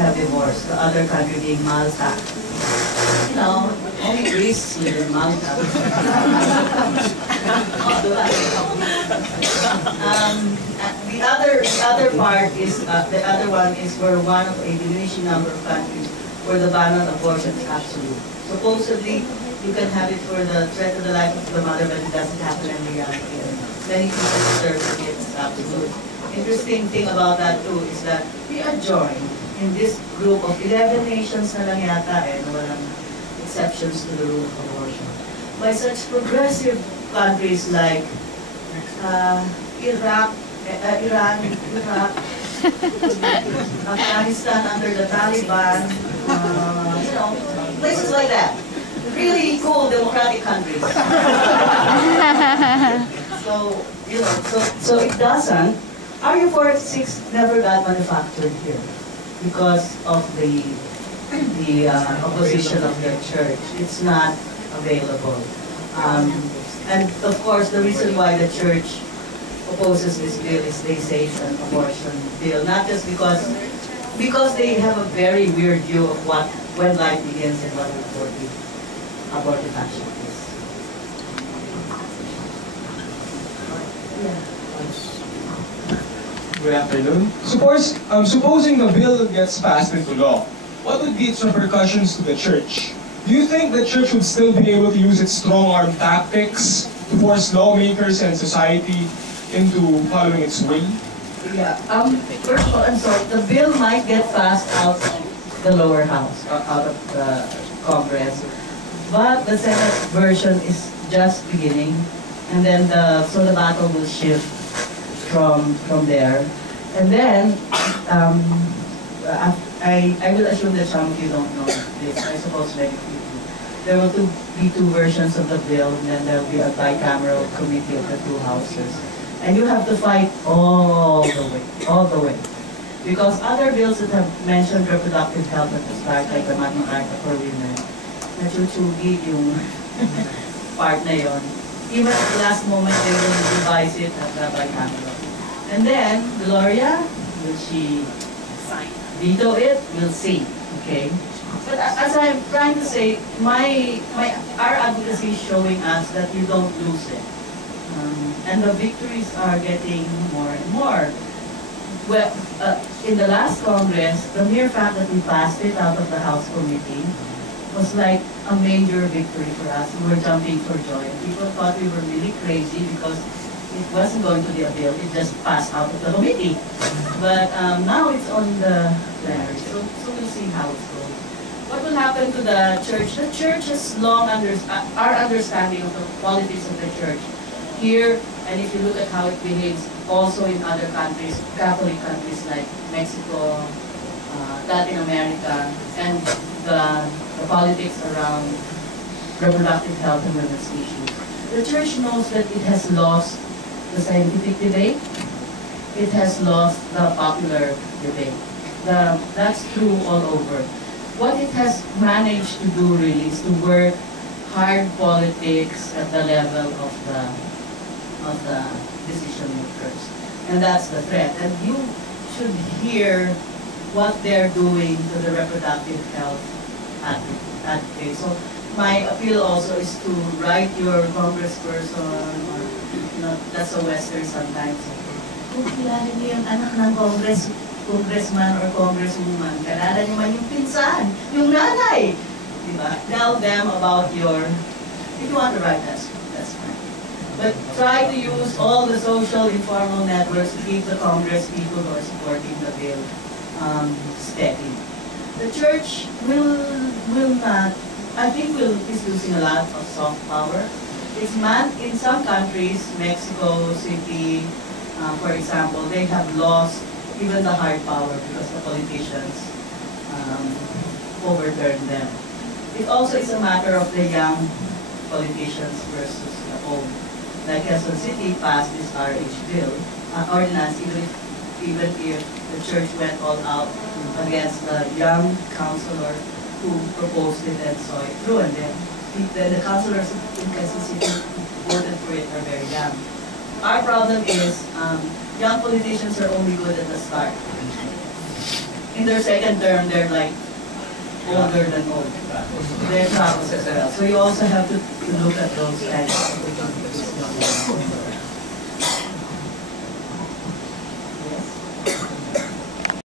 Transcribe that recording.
have divorced. The other country being Malta. You know, only Greece, Sweden, Malta. The other part is the other one is where one of a diminishing number of countries where the ban on abortion is absolute. Supposedly, you can have it for the threat to the life of the mother, but it doesn't happen in reality. And many people deserve to get it's absolute. Interesting thing about that too is that we are joined in this group of 11 nations na lang yata na walang exceptions to the rule of abortion by such progressive countries like Iran, Afghanistan under the Taliban, you know, places like that. Really cool democratic countries. So, you know, so it doesn't. RU486 never got manufactured here because of the opposition of their church. It's not available. And of course, the reason why the church opposes this bill is they say it's an abortion bill, not just because they have a very weird view of when life begins and what abortive action is. Yeah. Good afternoon. Supposing the bill gets passed into law, what would be its repercussions to the church? Do you think the church would still be able to use its strong-arm tactics to force lawmakers and society into following its will? Yeah. First of all, I'm sorry. The bill might get passed out of the lower house, out of the Congress, but the Senate version is just beginning, and then so the battle will shift from there, and then I will assume that some of you don't know this. I suppose many people. There will be two versions of the bill, and then there will be a bicameral committee of the two houses. And you have to fight all the way. Because other bills that have mentioned reproductive health at the start, like the Magna Carta for women, nachuchugi yung part na yon. Even at the last moment, they will revise it at the bicameral. And then, Gloria, will she veto it? We'll see, okay? But as I'm trying to say, our advocacy is showing us that you don't lose it. And the victories are getting more and more. Well, in the last Congress, the mere fact that we passed it out of the House Committee was like a major victory for us. We were jumping for joy. People thought we were really crazy because it wasn't going to be a bill. It just passed out of the committee. But now it's on the plenary. So we'll see how it goes. What will happen to the church? The church has long our understanding of the qualities of the church here, and if you look at how it behaves also in other countries, Catholic countries like Mexico, Latin America, and the politics around reproductive health and women's issues. The church knows that it has lost the scientific debate. It has lost the popular debate. That's true all over. What it has managed to do really is to work hard politics at the level of the decision makers. And that's the threat. And you should hear what they're doing to the reproductive health advocates. So my appeal also is to write your congressperson, or that's a Western sometimes. Kung kilala niyo yung anak ng congressman or congresswoman, kilala niyo man yung pinsan, yung nanay. Diba? Tell them about if you want to write, that's fine. But try to use all the social informal networks to keep the Congress people who are supporting the bill steady. The church will not, I think is losing a lot of soft power. In some countries, Mexico City, for example, they have lost even the hard power because the politicians overturn them. It also is a matter of the young politicians versus the old. Like Quezon City passed this RH bill, ordinance, even if the church went all out against the young councilor who proposed it and saw it through, and then the councilors in Quezon City who voted for it are very young. Our problem is young politicians are only good at the start. in their second term, they're like older than old. They're travels as well. So you also have to look at those kinds of opportunities.